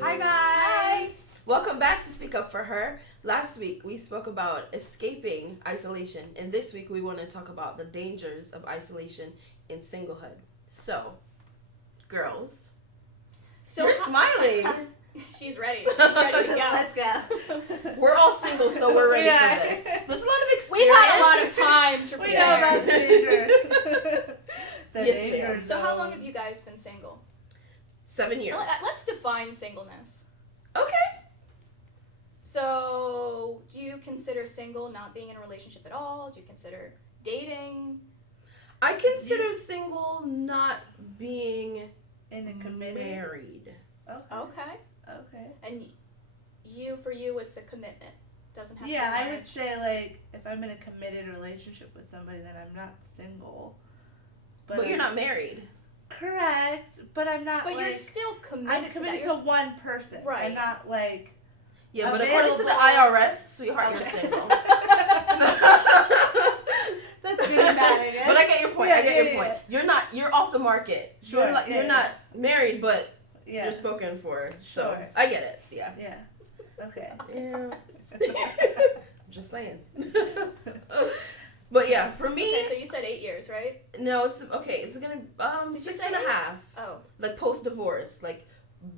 Hi guys! Welcome back to Speak Up for Her. Last week we spoke about escaping isolation, and this week we want to talk about the dangers of isolation in singlehood. So, girls, you're smiling. She's ready. She's ready to go. Let's go. We're all single, so we're ready for this. There's a lot of experience. We've had a lot of time to We know about the danger. The Yes, danger. ma'am. So how long have you guys been single? 7 years. Let's define singleness. Okay. So, do you consider single not being in a relationship at all? Do you consider dating? I consider single not being In a committed. married. Okay. Okay. And for you, it's a commitment. Doesn't have to be Yeah, I would marriage. say like if I'm in a committed relationship with somebody, then I'm not single. But you're not married. Correct, but I'm not. But like, you're still committed. I'm committed to to that. one person. Right. I'm not like. Yeah, but according to the Available. IRS, sweetheart, you're Okay. single. That's being mad again. But I get your point. Yeah, I get yeah, your point. yeah. You're off the market. Sure, You're, yeah, you're yeah. not married, but Yeah. you're spoken for. So Sure. I get it. Yeah. Yeah. Okay. Yeah. I'm just saying. But yeah, for me, Okay, so you said 8 years, right? no, it's okay. It's gonna Did you 6 say and a 8? half. Oh. Like post divorce, like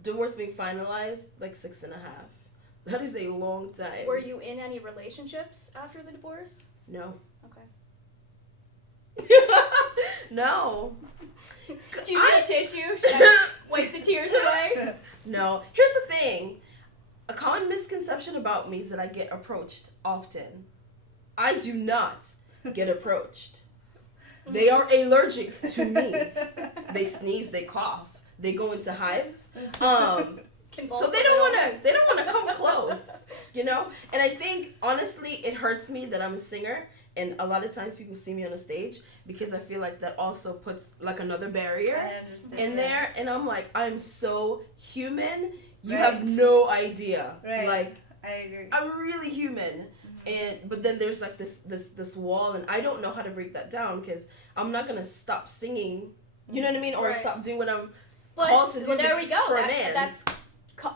divorce being finalized, like 6 and a half. That is a long time. Were you in any relationships after the divorce? No. Okay. No. Do you need a tissue? Should I wipe the tears away? No. Here's the thing. A common misconception about me is that I get approached often. I do not get approached. They are allergic to me. They sneeze, they cough, they go into hives. So they don't wanna come close, you know? And I think honestly it hurts me that I'm a singer, and a lot of times people see me on a stage because I feel like that also puts like another barrier I understand. in there, and I'm like, I'm so human. You Right. have no idea. Right. Like I agree. I'm really human. And but then there's like this wall, and I don't know how to break that down because I'm not gonna stop singing, you know what I mean, or Right. stop doing what I'm But called to do there we go. for a That's, man. that's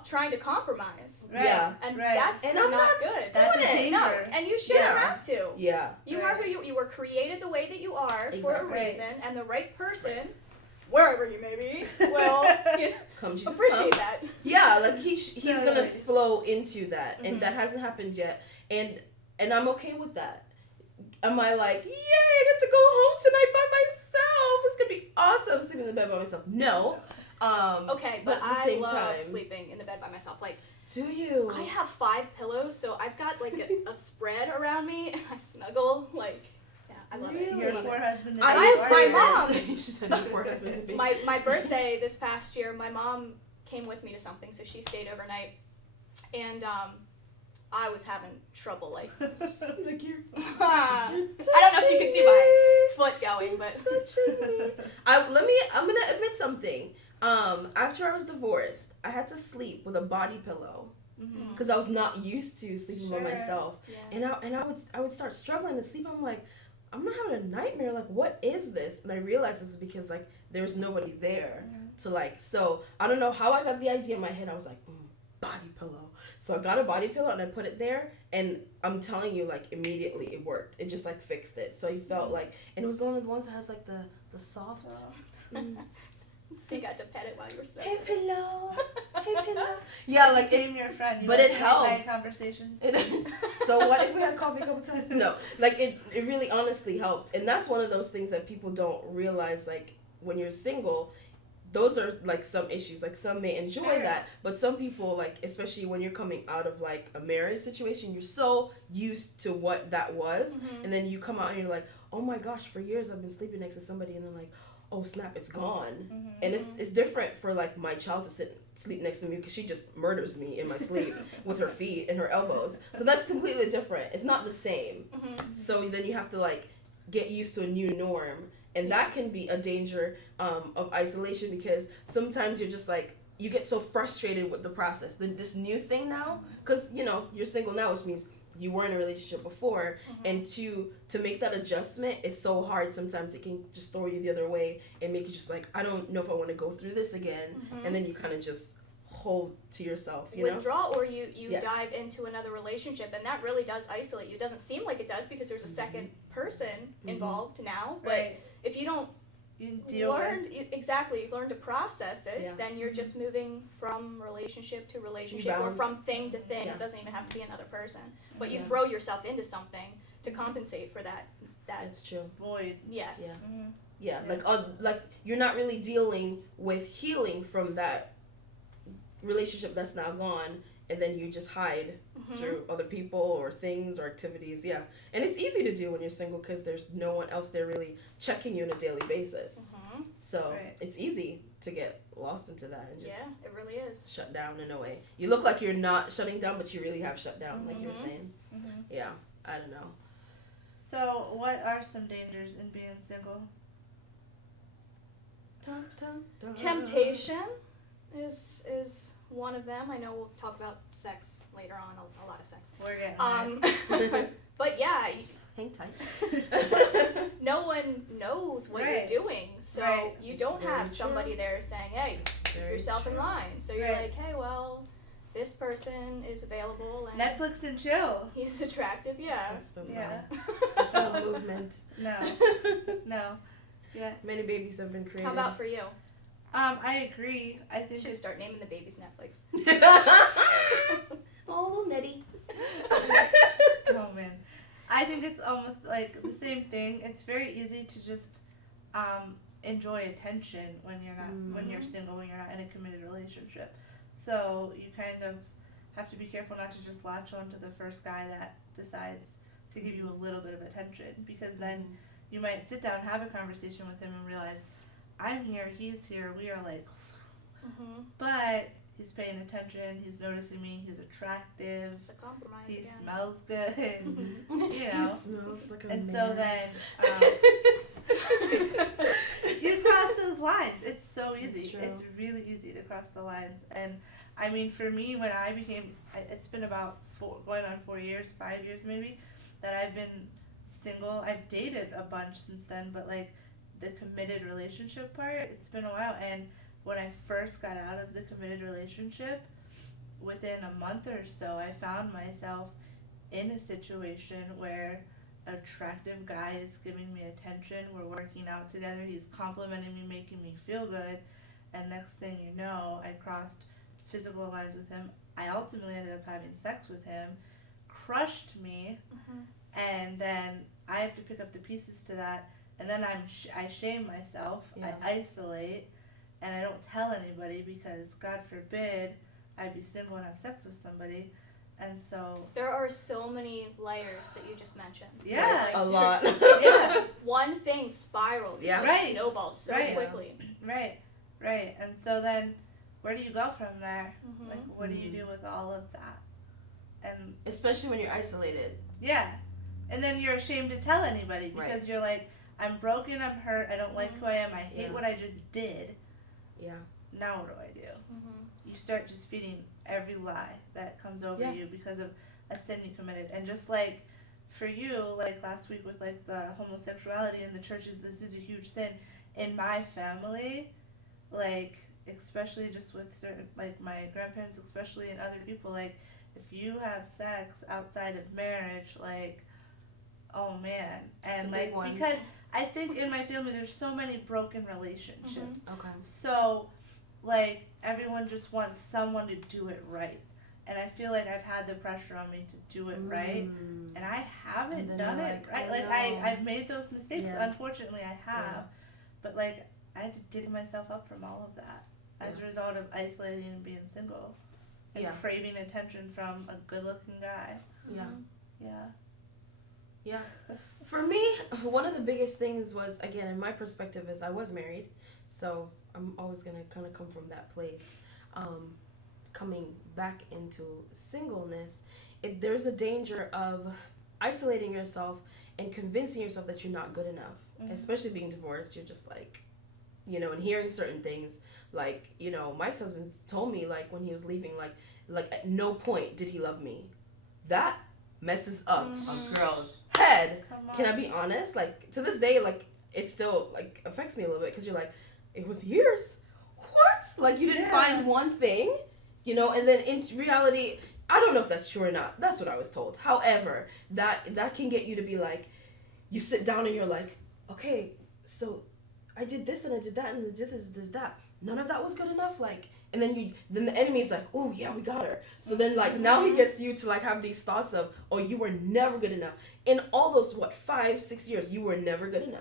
trying to compromise, Right. Yeah. and Right. that's And I'm not not good. That's doing a it. danger. No, and you shouldn't Yeah. have to. Yeah. You are who you were created the way that you are for a Exactly. reason, and the right person, wherever you may be, will Come Jesus, appreciate come. that. Yeah, like he's gonna Totally. flow into that, and Mhm. that hasn't happened yet, and I'm okay with that. Am I like, yay, I get to go home tonight by myself? It's gonna be awesome sleeping in the bed by myself. No. Okay, But but at the I same love time- sleeping in the bed by myself. Like, Do you? I have 5 pillows, so I've got like a spread around me, and I snuggle. Like, yeah, I love it. Really? Your I love poor it. husband. I I- will my say mom- this. She said my poor husband to be. My birthday this past year, my mom came with me to something, so she stayed overnight, and I was having trouble. Like, Like you're I You're don't know if you can see my foot going, but touching me. I'm gonna admit something. After I was divorced, I had to sleep with a body pillow Mhm. because I was not used to sleeping by Sure. myself, yeah. and I would start struggling to sleep. I'm like, I'm not having a nightmare. Like, what is this? And I realized this is because like there was nobody there to like. So I don't know how I got the idea in my head. I was like, body pillow. So I got a body pillow and I put it there, and I'm telling you, like immediately it worked. It just like fixed it. So you felt like, and it was one of the ones that has like the soft. So you got to pet it while you were Hey stuck. pillow, hey pillow. Yeah, like it. Became your friend. You but had it late night helped. Conversations. So what if we had coffee a couple times? No, like it really honestly helped, and that's one of those things that people don't realize. Like when you're single, those are like some issues. Like some may enjoy Sure. that, but some people, like especially when you're coming out of like a marriage situation, you're so used to what that was, Mhm. and then you come out and you're like, oh my gosh, for years I've been sleeping next to somebody, and then like, oh snap, it's gone. Mhm. And it's different for like my child to sleep next to me because she just murders me in my sleep with her feet and her elbows. So that's completely different. It's not the same. Mhm. So then you have to like get used to a new norm, and that can be a danger of isolation because sometimes you're just like you get so frustrated with the process. This new thing now, because you know you're single now, which means you were in a relationship before, and to make that adjustment is so hard. Sometimes it can just throw you the other way and make you just like, I don't know if I want to go through this again, and then you kind of just hold to yourself, you know? Withdraw, or you Yes. dive into another relationship, and that really does isolate you. It doesn't seem like it does because there's a second person involved now, but Right. if you don't You deal with. you learn to process it, Yeah. then you're just moving from relationship to relationship, or Balance. from thing to thing. Yeah. It doesn't even have to be another person, but you Yeah. throw yourself into something to compensate for that That's true. Void. yes. Yeah. Mm-hmm. Yeah, Yeah. like you're not really dealing with healing from that relationship that's now gone, and then you just hide through other people or things or activities. Yeah, and it's easy to do when you're single because there's no one else there really checking you on a daily basis. So Right. it's easy to get lost into that and just Yeah, it really is. shut down in a way. You look like you're not shutting down, but you really have shut down, like you were saying. Mm-hmm. Yeah, I don't know. So, what are some dangers in being single? Dun, dun, dun. Temptation is one of them. I know we'll talk about sex later on, a lot of sex. We're getting there. But yeah, Hang tight. no one knows what Right. you're doing, so Right. you It's don't very have somebody true. there saying, "Hey, keep Very yourself in true. line." So you're Right. like, "Hey, well, this person is available and Netflix and chill. he's attractive." Yeah. That's the Yeah. whole movement. No. No. Yeah. Many babies have been created. How about for you? I agree. I You think should it's start naming the babies Netflix. Oh, Nettie. Oh man, I think it's almost like the same thing. It's very easy to just enjoy attention when you're not when you're single, when you're not in a committed relationship. So you kind of have to be careful not to just latch on to the first guy that decides to give you a little bit of attention, because then you might sit down, have a conversation with him, and realize, I'm here, he's here, we are like, but he's paying attention, he's noticing me, he's attractive, It's the compromise he again. smells good, you He know. smells like a And man. so then you cross those lines. It's so easy. true. It's really easy to cross the lines. And I mean, for me, when I became, it's been about going on 4 years, 5 years maybe, that I've been single. I've dated a bunch since then, but like the committed relationship part, it's been a while. And when I first got out of the committed relationship, within a month or so, I found myself in a situation where an attractive guy is giving me attention, we're working out together, he's complimenting me, making me feel good, and next thing you know, I crossed physical lines with him. I ultimately ended up having sex with him, crushed me, and then I have to pick up the pieces to that, and then I shame myself, Yeah. I isolate, and I don't tell anybody because, God forbid, I'd be single and have sex with somebody. And so, There are so many layers that you just mentioned. Yeah. A lot. It's just one thing spirals. Yeah. It just Right. snowballs so Right. quickly. right. And so then, where do you go from there? Mhm. Like, what do you do with all of that? And Especially when you're isolated. yeah, and then you're ashamed to tell anybody because Right. you're like, I'm broken, I'm hurt, I don't like who I am, I hate Yeah. what I just did. Yeah. Now what do I do? Mhm. You start just feeding every lie that comes over Yeah. you because of a sin you committed. And just like for you, like last week with like the homosexuality in the churches, this is a huge sin. In my family, like especially just with certain, like my grandparents especially, and other people, like if you have sex outside of marriage, like, oh man. And a like big one. because I think in my family there's so many broken relationships. Okay. So, like, everyone just wants someone to do it right. And I feel like I've had the pressure on me to do it right. Mm. And I haven't And then done you're it like, right. oh, Like, no. I've made those mistakes. Yeah. Unfortunately, I have. Yeah. But, like, I had to dig myself up from all of that as a result of isolating and being single. And Yeah. craving attention from a good-looking guy. Yeah. Yeah. Yeah. For me, one of the biggest things was, again, in my perspective, is I was married, so I'm always going to kind of come from that place. Coming back into singleness, there's a danger of isolating yourself and convincing yourself that you're not good enough. Mhm. Especially being divorced, you're just like, you know, and hearing certain things, like, you know, Mike's husband told me, like, when he was leaving, like at no point did he love me. That messes up Mhm. a girl's head. Come on. Can I be honest? Like, to this day, like, it still, like, affects me a little bit because you're like, it was years. What? Like, you didn't Yeah. find one thing, you know, and then in reality, I don't know if that's true or not. That's what I was told. However, that can get you to be like, you sit down and you're like, okay, so I did this and I did that and I did this, that. None of that was good enough. Like, and then the enemy's like, oh yeah, we got her. So then like now he gets you to like have these thoughts of, oh, you were never good enough. In all those 5-6 years, you were never good enough.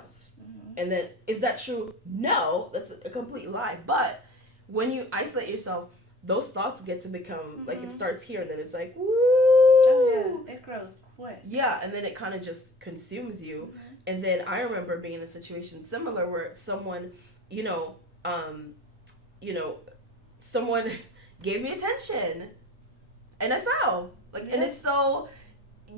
And then is that true? No, that's a complete lie. But when you isolate yourself, those thoughts get to become like, it starts here and then it's like, woo. Oh yeah, it grows quick. Yeah, and then it kind of just consumes you. And then I remember being in a situation similar where someone, someone gave me attention and I fell. Like, and it's so,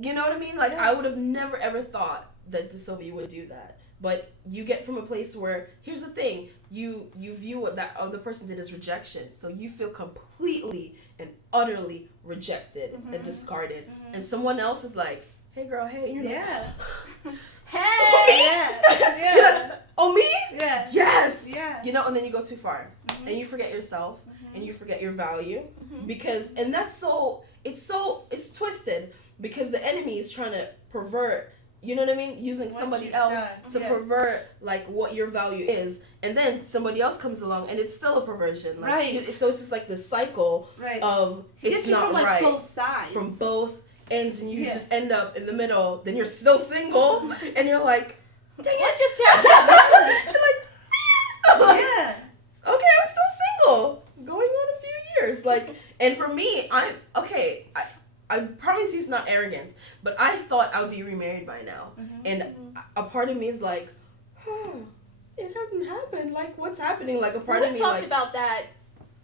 you know what I mean? Like, I would have never ever thought that DeSylvia would do that. But you get from a place where, here's the thing, you view what that other person did as rejection. So you feel completely and utterly rejected and discarded. And someone else is like, hey girl, hey. And you're like, Hey! Yeah. You're like, oh, me? Yeah. Yes. Yeah. You know, and then you go too far. And you forget yourself. And you forget your value. Because, and that's it's twisted. Because the enemy is trying to pervert, you know what I mean? Using What somebody you've else done. to pervert, like, what your value is. And then somebody else comes along and it's still a perversion. Like, Right. So it's just like the cycle of He it's gets you not from, like, right. both sides. From both ends, and you just end up in the middle. Then you're still single, and you're like, dang What it. just happened? You're like, man. I'm like, Yeah. okay, I'm still single. Going on a few years. Like, and for me, I'm, okay, I promise you it's not arrogance, but I thought I would be remarried by now. And a part of me is like, it hasn't happened. Like, what's happening? Like, a part of me, We talked like, about that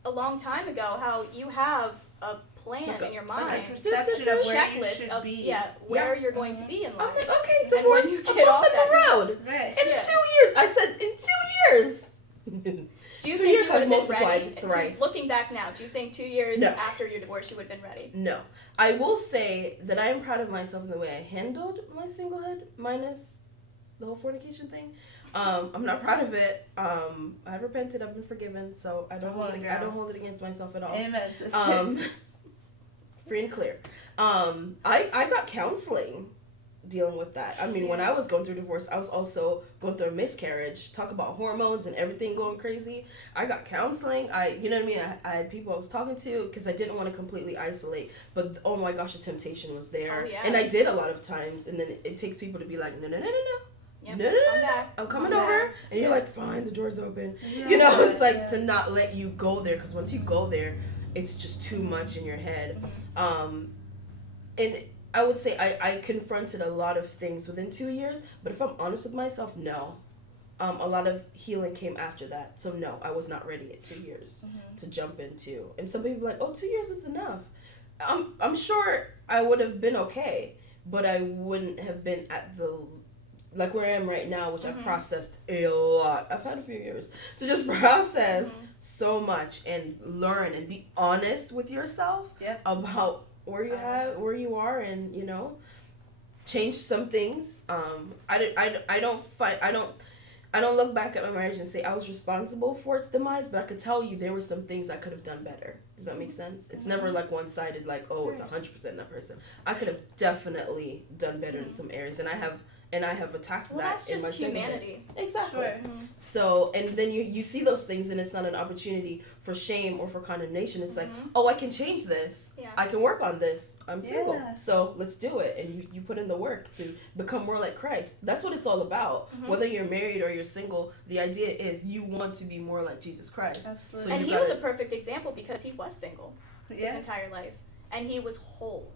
a long time ago, how you have a plan Like in your mind, Like a perception of where you checklist should of be. where you're going to be in I'm life. like, okay, And when divorce, you I'm get off up in the road. Right. In 2 years. I said, in 2 years. Do you 2 think years you has would have been multiplied ready? thrice. Looking back now, do you think 2 years No. after your divorce you would have been ready? No. I will say that I am proud of myself in the way I handled my singlehood, minus the whole fornication thing. I'm not proud of it. I've repented, I've been forgiven, so I don't hold it against myself at all. Amen, sister. Free and clear. I got counseling dealing with that. I mean, when I was going through divorce, I was also going through a miscarriage. Talk about hormones and everything going crazy. I got counseling. You know what I mean? I had people I was talking to because I didn't want to completely isolate. But oh my gosh, the temptation was there. Oh, yeah. And I did a lot of times. And then it takes people to be like, no. Yep. No, Come back. I'm coming Come over. back. And you're like, fine, the door's open. Yeah. You know, it's like to not let you go there. Because once you go there, it's just too much in your head. And I would say I confronted a lot of things within 2 years, but if I'm honest with myself, no. A lot of healing came after that. So no, I was not ready at 2 years to jump into. And some people are like, oh, 2 years is enough. I'm sure I would have been okay, but I wouldn't have been at the, like where I am right now, which I've processed a lot. I've had a few years to just process so much and learn and be honest with yourself about where you are, and you know, change some things. I don't look back at my marriage and say I was responsible for its demise, but I could tell you there were some things I could have done better. Does that make sense? It's never like one-sided, like, oh, it's 100% that person. I could have definitely done better in some areas, and I have attacked that That's in my just humanity. Exactly. Sure. So, and then you see those things, and it's not an opportunity for shame or for condemnation. It's like, oh, I can change this. Yeah. I can work on this. I'm single. Yeah. So let's do it. And you put in the work to become more like Christ. That's what it's all about. Whether you're married or you're single, the idea is you want to be more like Jesus Christ. Absolutely. So And you he was gotta- a perfect example because he was single his Yeah. entire life. And he was whole.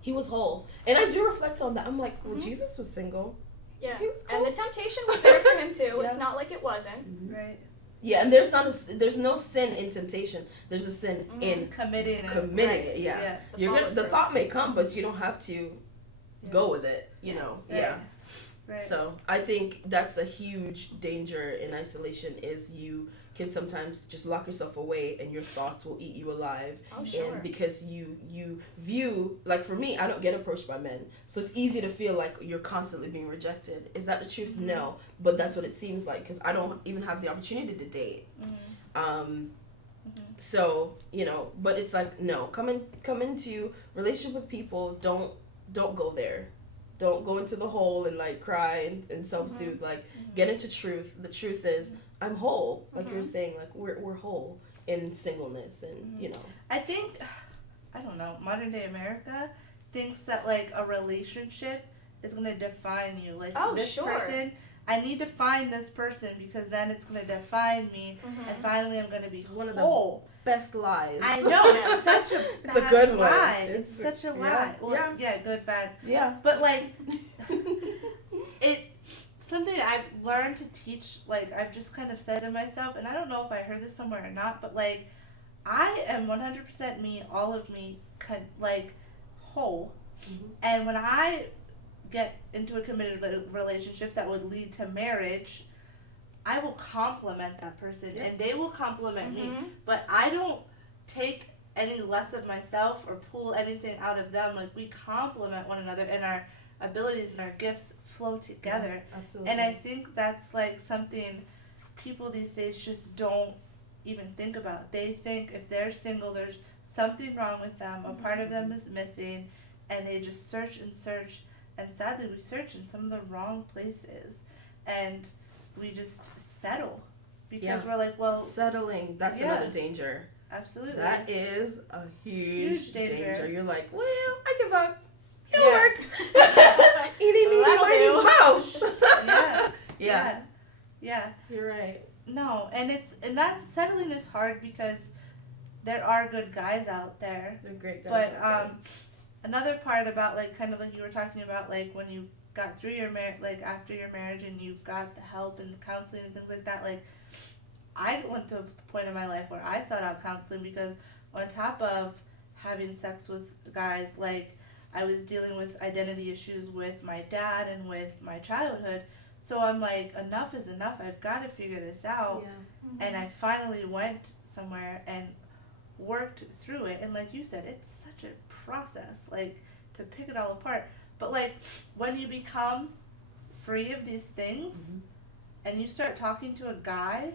He was whole. And I do reflect on that. I'm like, well, Jesus was single. Yeah. He was And cool. the temptation was there for him too. Yeah. It's not like it wasn't. Right. Yeah, and there's no sin in temptation. There's a sin in Committing it. Yeah. The You're gonna, the follow-through. thought may come, but you don't have to go with it. You know. Right. Yeah. Right. So I think that's a huge danger in isolation is you can sometimes just lock yourself away and your thoughts will eat you alive. Oh, sure. And because you view, like for me, I don't get approached by men. So it's easy to feel like you're constantly being rejected. Is that the truth? Mm-hmm. No. But that's what it seems like because I don't even have the opportunity to date. So, but it's like, no, come into relationship with people. Don't go there. Don't go into the hole and like cry and self-soothe. Like get into truth. The truth is I'm whole. Like you were saying, like we're whole in singleness and I think, I don't know, modern day America thinks that like a relationship is gonna define you. Like this sure. person, I need to find this person because then it's gonna define me, and finally I'm gonna be one of the whole. best lies. I know, it's such a It's a bad good one. lie. It's It's such a yeah, lie. Well, yeah. yeah, good, bad. Yeah. But like, something I've learned to teach, like I've just kind of said to myself, and I don't know if I heard this somewhere or not, but like, I am 100% me, all of me, like, whole. And when I get into a committed relationship that would lead to marriage, I will compliment that person, and they will compliment me. But I don't take any less of myself or pull anything out of them. Like, we complement one another, and our abilities and our gifts flow together. Absolutely. And I think that's like something people these days just don't even think about. They think if they're single, there's something wrong with them, a part of them is missing, and they just search and search. And sadly, we search in some of the wrong places, and we just settle because we're like, well, settling. That's another danger. Absolutely. That is a huge danger. You're like, well, I give up. It'll work. Eating, That'll mouth. Yeah. You're right. No, and that's settling is hard because there are good guys out there. They're great guys. But another part about like kind of like you were talking about like when you got through your like after your marriage and you got the help and the counseling and things like that, like I went to a point in my life where I sought out counseling because on top of having sex with guys, like I was dealing with identity issues with my dad and with my childhood. So I'm like, enough is enough. I've got to figure this out. Yeah. And I finally went somewhere and worked through it. And like you said, it's such a process, like, to pick it all apart. But like, when you become free of these things and you start talking to a guy,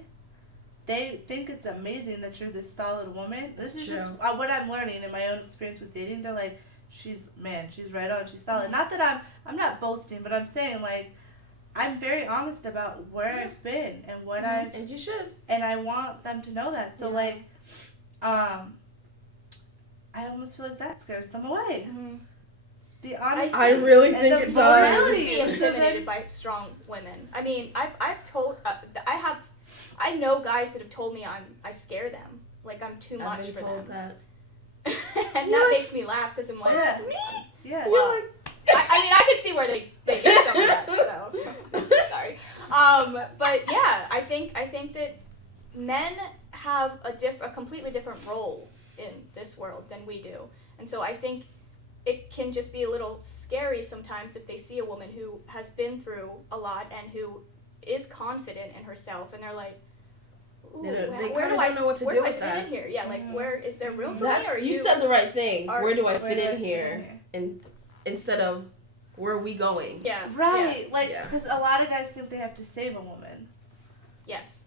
they think it's amazing that you're this solid woman. This is just what I'm learning in my own experience with dating. They're like, she's right on, she's solid. Not that I'm not boasting, but I'm saying like, I'm very honest about where I've been and what I've... And you should. And I want them to know that. So, like, I almost feel like that scares them away. The honesty. I really and think the it does. vulnerability. Be intimidated by strong women. I mean, I've told... I know guys that have told me I scare them. Like, I'm too much for them. That. And that makes me laugh because I'm like... Yeah. Me? Yeah. Well, I mean, I can see where they get some of that, so sorry. But yeah, I think that men have a completely different role in this world than we do, and so I think it can just be a little scary sometimes if they see a woman who has been through a lot and who is confident in herself, and they're like, They where do don't know what to do with fit that. in here? Yeah, like where is there room for That's, me? Or you said the right thing. Where do I Where fit do I in here? And instead of where are we going? Yeah. Right. Yeah. Like, because a lot of guys think they have to save a woman. Yes.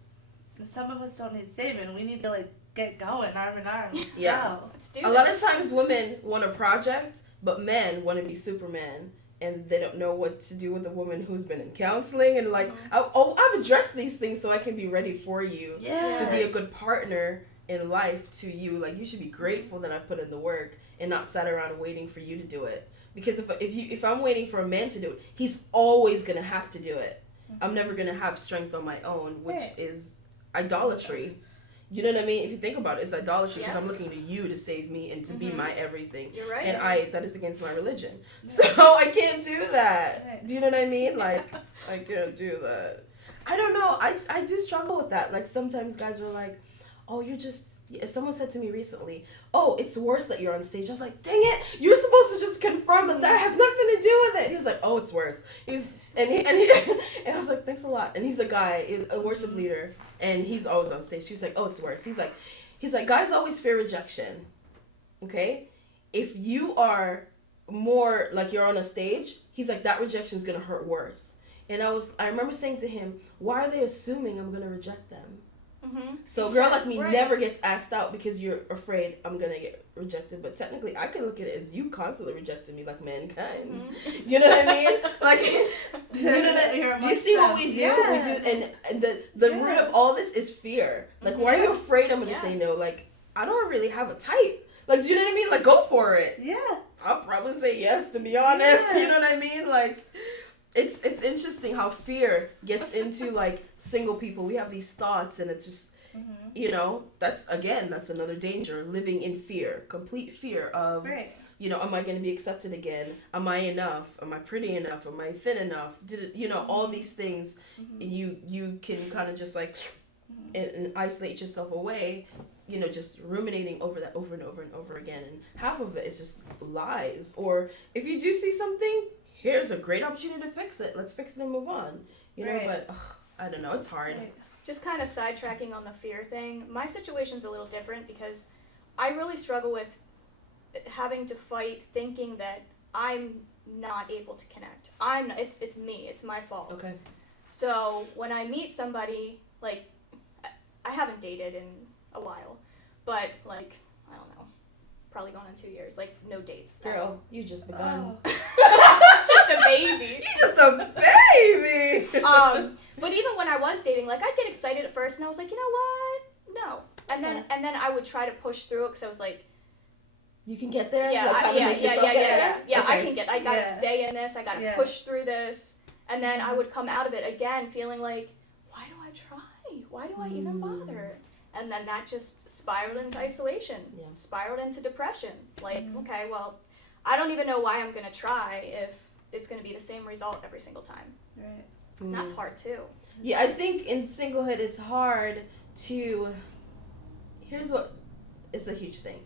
And some of us don't need saving. We need to, like, get going, arm in arm. Let's Yeah. go. Let's do A lot of times women want a project, but men want to be Superman. And they don't know what to do with a woman who's been in counseling. And like, I've addressed these things so I can be ready for you. Yes. To be a good partner in life to you. Like, you should be grateful that I put in the work and not sat around waiting for you to do it. Because if I'm waiting for a man to do it, he's always going to have to do it. I'm never going to have strength on my own, which is idolatry. You know what I mean? If you think about it, it's idolatry because I'm looking to you to save me and to be my everything. You're right. And that is against my religion. So I can't do that. Do you know what I mean? Like, I can't do that. I don't know. I do struggle with that. Like, sometimes guys are like, oh, you're just Yeah, someone said to me recently, "Oh, it's worse that you're on stage." I was like, "Dang it! You're supposed to just confirm that has nothing to do with it." He was like, "Oh, it's worse." And I was like, "Thanks a lot." And he's a guy, a worship leader, and he's always on stage. He was like, "Oh, it's worse." He's like, "Guys always fear rejection. Okay, if you are more like you're on a stage, he's like that rejection is gonna hurt worse." And I remember saying to him, "Why are they assuming I'm gonna reject them?" Mm-hmm. So a girl like me Right. never gets asked out because you're afraid I'm gonna get rejected. But technically, I can look at it as you constantly rejected me like mankind. Mm-hmm. You know what I mean? Like, do you see what we do? Yeah. We do, and the root of all this is fear. Like, why are you afraid I'm gonna say no? Like, I don't really have a type. Like, do you know what I mean? Like, go for it. Yeah. I'll probably say yes, to be honest. Yeah. You know what I mean? Like, it's interesting how fear gets into like single people. We have these thoughts, and it's just, you know, that's another danger. Living in fear, complete fear of, Right. you know, am I going to be accepted again? Am I enough? Am I pretty enough? Am I thin enough? You know, all these things, you can kind of just like and isolate yourself away. You know, just ruminating over that over and over and over again, and half of it is just lies. Or if you do see something, here's a great opportunity to fix it. Let's fix it and move on. You know, but I don't know. It's hard. Right. Just kind of sidetracking on the fear thing. My situation's a little different because I really struggle with having to fight thinking that I'm not able to connect. It's me. It's my fault. Okay. So when I meet somebody, like, I haven't dated in a while, but like, I don't know, probably going on 2 years, like no dates. Girl, you just begun. Just a baby. You just a baby. But even when I was dating, like I'd get excited at first, and I was like, you know what? No. And then I would try to push through it because I was like, you can get there. yeah, Like, how to make yourself get there? yeah. Okay. I gotta stay in this. I gotta push through this, and then I would come out of it again feeling like, why do I try? Why do I even bother? And then that just spiraled into isolation, spiraled into depression. Like, okay, well, I don't even know why I'm gonna try if it's gonna be the same result every single time. Right. And that's hard too. Yeah, I think in singlehood it's hard to. Here's what, it's a huge thing.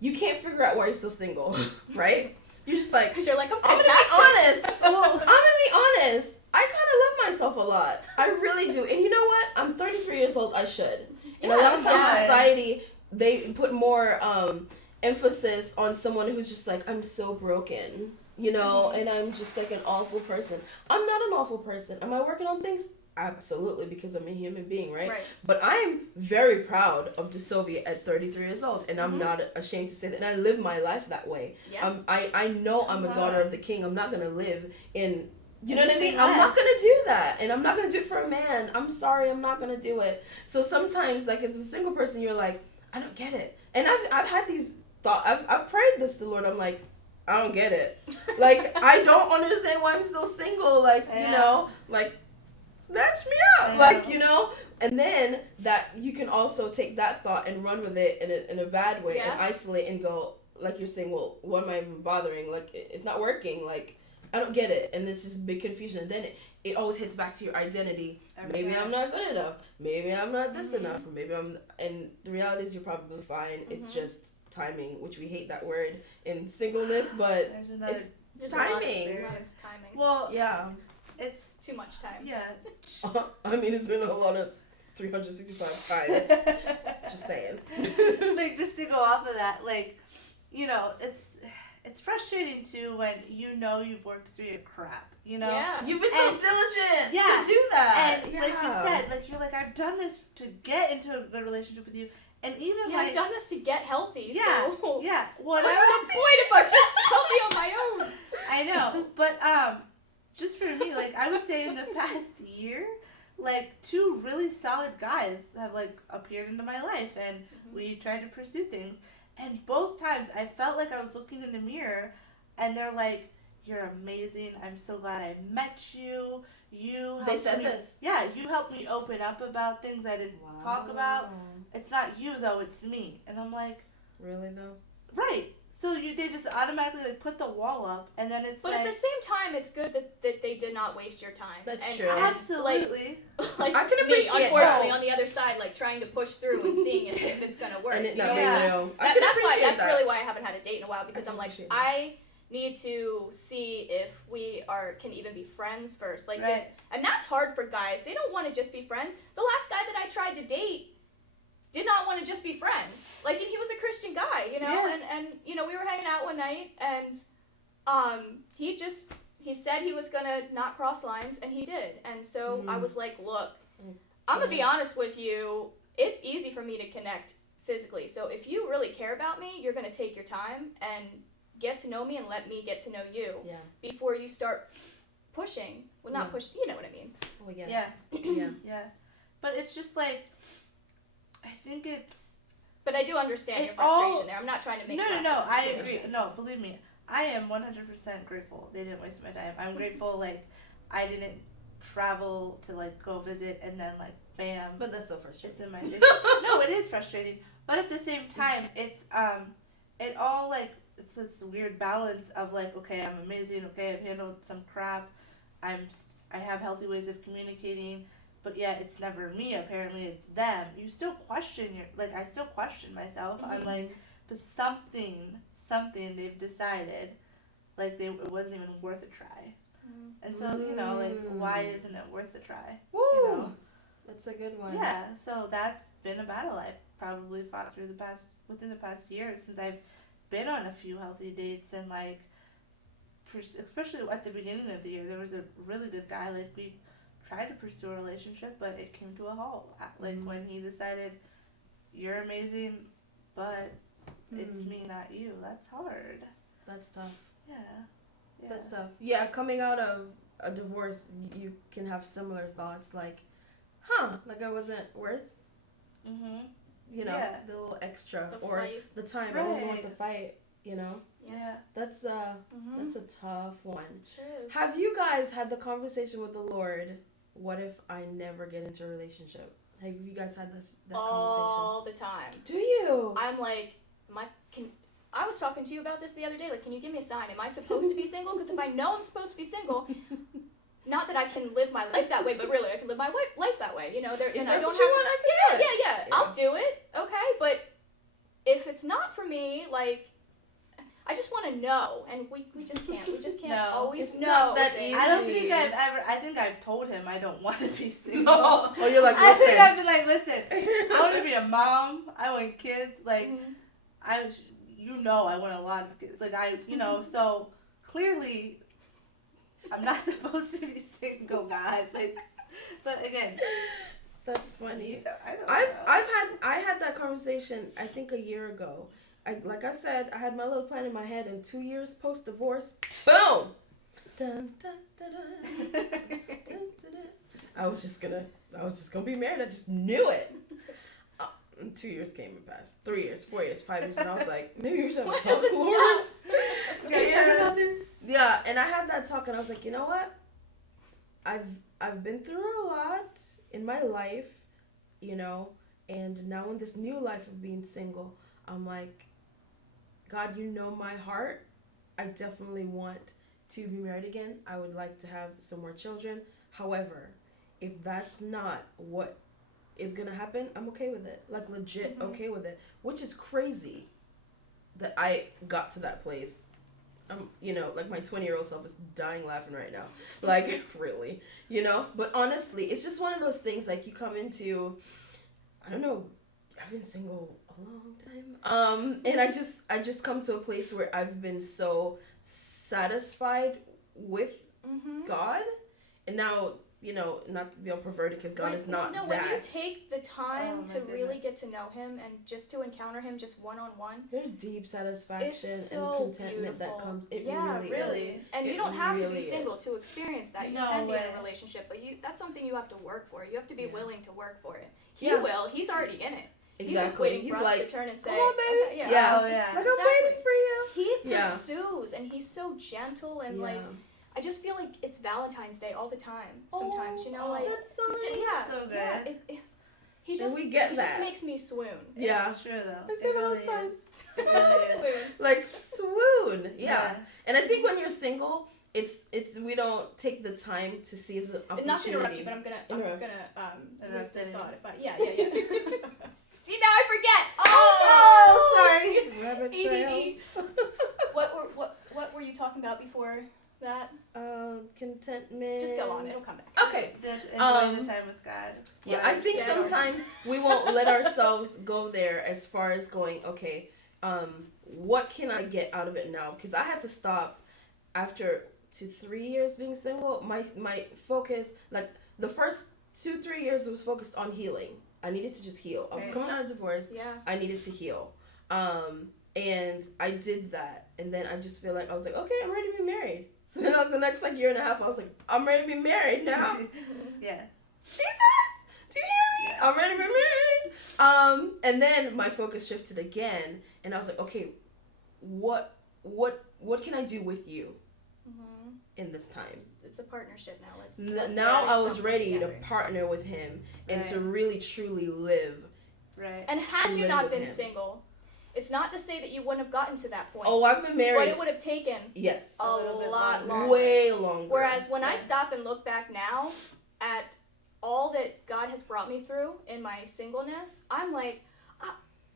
You can't figure out why you're still single, right? You're just like, Because you're like, I'm I'm gonna fantastic. be honest. Well, I'm gonna be honest. I kind of love myself a lot. I really do. And you know what? I'm 33 years old. I should. And a lot of times society, they put more emphasis on someone who's just like, I'm so broken, you know, and I'm just like an awful person. I'm not an awful person. Am I working on things? Absolutely, because I'm a human being, right? But I am very proud of DeSylvia at 33 years old, and I'm not ashamed to say that. And I live my life that way. Yeah. I know I'm a daughter of the King. I'm not gonna live in, you know what I mean? Anything I'm not less. gonna do that, and I'm not gonna do it for a man. I'm sorry, I'm not gonna do it. So sometimes, like as a single person, you're like, I don't get it, and I've had these thoughts. I've prayed this to the Lord. I'm like, I don't get it. Like I don't understand why I'm still single. Like you know, like snatch me up, like you know. And then that you can also take that thought and run with it in a bad way and isolate and go, like you're saying, well, what am I even bothering? Like it's not working. Like I don't get it, and there's just big confusion. And then it always hits back to your identity. Maybe I'm not good enough. Maybe I'm not this enough. Or maybe I'm. And the reality is, you're probably fine. It's just timing, which we hate that word in singleness, but it's timing. A lot of timing. Well, Yeah. it's Too much time. yeah. I mean, it's been a lot of 365 times. Just saying. Like just to go off of that, like, you know, it's frustrating too when you know you've worked through your crap, you know? Yeah. You've been so And- diligent yeah, to do that. And like you said, like you're like, I've done this to get into a good relationship with you, and even Yeah, like I've done this to get healthy. yeah, So yeah. what's the point if I'm just healthy on my own? I know, but just for me, like I would say in the past year, like 2 really solid guys have like appeared into my life, and we tried to pursue things, and both times I felt like I was looking in the mirror, and they're like, "You're amazing. I'm so glad I met you. You." They helped said me, this. Yeah, you helped me open up about things I didn't talk about. It's not you though, it's me, and I'm like, Really though? right. So they just automatically like put the wall up, and then it's But like, at the same time, it's good that they did not waste your time. That's and true. absolutely. Like I can me, appreciate unfortunately, that. on the other side, like trying to push through and seeing if it's gonna work. And it you not know? being Yeah. real. I can That's why. appreciate That's that. really why I haven't had a date in a while, because can I'm like, appreciate that. I need to see if we can even be friends first. Like Right. just, and that's hard for guys. They don't want to just be friends. The last guy that I tried to date did not want to just be friends. Like, and he was a Christian guy, you know, Yeah. and you know, we were hanging out one night, and he said he was gonna not cross lines, and he did. And so I was like, look, I'm gonna be honest with you. It's easy for me to connect physically. So if you really care about me, you're gonna take your time and get to know me and let me get to know you Yeah. before you start pushing. Well, not Yeah. push. You know what I mean? Oh yeah. Yeah. Yeah. Yeah. But it's just like, I think it's. But I do understand It your frustration all- there. I'm not trying to make No, light no, of the I situation. agree. No, believe me, I am 100% grateful they didn't waste my time. I'm grateful, like, I didn't travel to, like, go visit and then, like, bam, But that's so it's frustrating. in my face. No, it is frustrating. But at the same time, it's, it all, like, it's this weird balance of, like, okay, I'm amazing, okay, I've handled some crap, I have healthy ways of communicating, but yet it's never me, apparently it's them. You still question I still question myself. I'm like, but something they've decided, like, it wasn't even worth a try. And so, you know, like, why isn't it worth a try? Woo! You know? That's a good one. Yeah, so that's been a battle I've probably fought through within the past year, since I've been on a few healthy dates, and, like, especially at the beginning of the year, there was a really good guy, like, we tried to pursue a relationship, but it came to a halt, like, when he decided, you're amazing, but it's me, not you. That's hard. That's tough. Yeah. That's tough. Yeah, coming out of a divorce, you can have similar thoughts, like, like I wasn't worth, Mhm. you know, Yeah. the little extra, The or fight. the time. I wasn't worth Right. the fight, you know. Yeah. That's Mm-hmm. that's a tough one. Sure is. Have you guys had the conversation with the Lord? What if I never get into a relationship? Have you guys had that all the time. conversation? Do you? I'm like, I was talking to you about this the other day. Like, can you give me a sign? Am I supposed to be single? Because if I know I'm supposed to be single, not that I can live my life that way, but really I can live my life that way. You know, If and I that's don't what you have want, to, I can do it. yeah. I'll do it. Okay, but if it's not for me, like, I just want to know, and we just can't. We just can't No, always it's know. not that things. easy. I don't think I think I've told him I don't want to be single. Oh, you're like, I think listen. I've been like, listen, I want to be a mom. I want kids. Like, Mhm. I want a lot of kids. Like, so clearly, I'm not supposed to be single, guys. Like, but again, That's funny. I don't know. I had that conversation I think a year ago. Like I said, I had my little plan in my head, and 2 years post divorce, boom. Dun, dun, dun, dun, dun, dun, dun. I was just gonna be married. I just knew it. And 2 years came and passed. 3 years, 4 years, 5 years, and I was like, maybe we should have a When talk, does it Lord. stop? We gotta talk about this. Yeah, and I had that talk, and I was like, you know what? I've been through a lot in my life, you know, and now in this new life of being single, I'm like, God, you know my heart. I definitely want to be married again. I would like to have some more children. However, if that's not what is gonna happen, I'm okay with it. Like, legit okay with it. Which is crazy that I got to that place. You know, like, my 20-year-old self is dying laughing right now. Like, really, you know? But honestly, it's just one of those things, like, you come into, I don't know, I've been single a long time. And I just come to a place where I've been so satisfied with God. And now, you know, not to be all perverted, because God is not when that. you take the time Oh, to my really goodness. get to know him and just to encounter him just one-on-one, There's deep satisfaction it's so and contentment that beautiful. comes. It Yeah, really is. and It you don't have to really be single is. to experience that. You No can be in way. a relationship, but that's something you have to work for. You have to be Yeah. willing to work for it. He Yeah. will. He's already in it. He's Exactly. just waiting He's for us like, to turn and say, "Come on, baby." okay, yeah. Yeah. Oh, yeah. Like, I'm Exactly. waiting for you. He Yeah. pursues, and he's so gentle, and like, I just feel like it's Valentine's Day all the time. Sometimes, you know, like, that's so it's- nice. yeah, So good. yeah. He And just we get he that. just makes me swoon. Yeah. It's true though. I say it all the really time. is. It really is. Swoon. Like swoon. Yeah. And I think when you're single, it's we don't take the time to seize an opportunity. Not to interrupt you, but I'm gonna Interrupt. lose this Interrupt thought. Yeah. See, now I forget. Oh, sorry. Rabbit ADD. What were you talking about before that? Contentment. Just go on. It'll come back. Okay. Enjoying the time with God. Yeah, I think Yeah. sometimes we won't let ourselves go there as far as going, okay, what can I get out of it now? Because I had to stop after 2-3 years being single. My focus, like the first 2-3 years was focused on healing. I needed to just heal. I was Right. coming out of divorce. Yeah. I needed to heal. And I did that. And then I just feel like, I was like, okay, I'm ready to be married. So then the next year and a half, I was like, I'm ready to be married now. Yeah. Jesus, do you hear me? I'm ready to be married. And then my focus shifted again, and I was like, okay, what can I do with you in this time? It's a partnership now. Let's Now start I was something ready together. to partner with him and to Right. really truly live. Right. And had to you live not with been him. single, it's not to say that you wouldn't have gotten to that point. Oh, I've been but married. it would have taken Yes. a little bit lot longer. longer. Way longer. Whereas when I Yeah. stop and look back now at all that God has brought me through in my singleness, I'm like,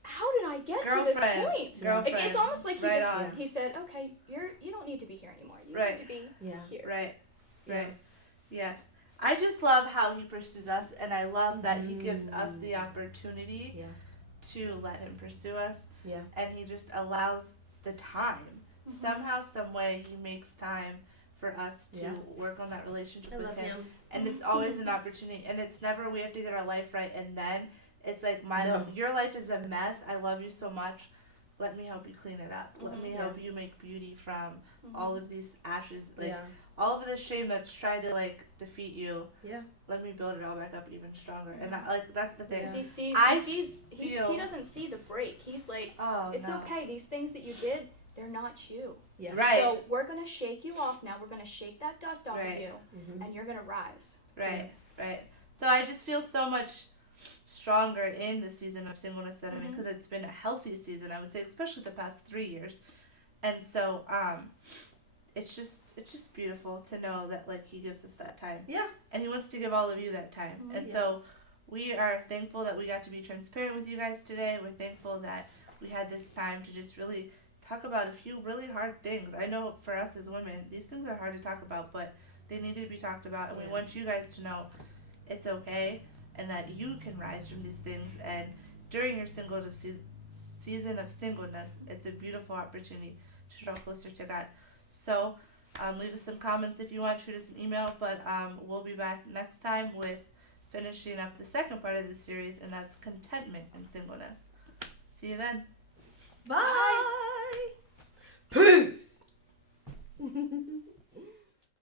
how did I get to this Girlfriend. point? Girlfriend. It's almost like he Right just on. he said, okay, you don't need to be here anymore. You Right. need to be Yeah. here. Right. Yeah. Right. Yeah. I just love how he pursues us, and I love that he gives us the opportunity Yeah. to let him pursue us. Yeah. And he just allows the time. Mhm. Somehow, some way, he makes time for us to Yeah. work on that relationship I with love him. him. And it's always an opportunity, and it's never we have to get our life right, and then it's like No. your life is a mess. I love you so much. Let me help you clean it up. Let me Yeah. help you make beauty from Mhm. all of these ashes. Like Yeah. all of the shame that's tried to like defeat you. Yeah. Let me build it all back up even stronger. And that's the thing. Yeah. 'Cause he I he doesn't see the break. He's like, Oh, it's no. okay. These things that you did, they're not you. Yeah. Right. So we're gonna shake you off now. We're gonna shake that dust off Right. of you, Mhm. and you're gonna rise. Right, right. So I just feel so much stronger in the season of singleness that I'm in because it's been a healthy season, I would say, especially the past 3 years. And so it's just beautiful to know that like he gives us that time. Yeah. And he wants to give all of you that time. Mhm. And so we are thankful that we got to be transparent with you guys today. We're thankful that we had this time to just really talk about a few really hard things. I know for us as women, these things are hard to talk about, but they need to be talked about, and we Yeah. want you guys to know it's okay and that you can rise from these things. And during your season of singleness, it's a beautiful opportunity to draw closer to God. So leave us some comments if you want, shoot us an email, but we'll be back next time with finishing up the second part of the series, and that's contentment in singleness. See you then. Bye.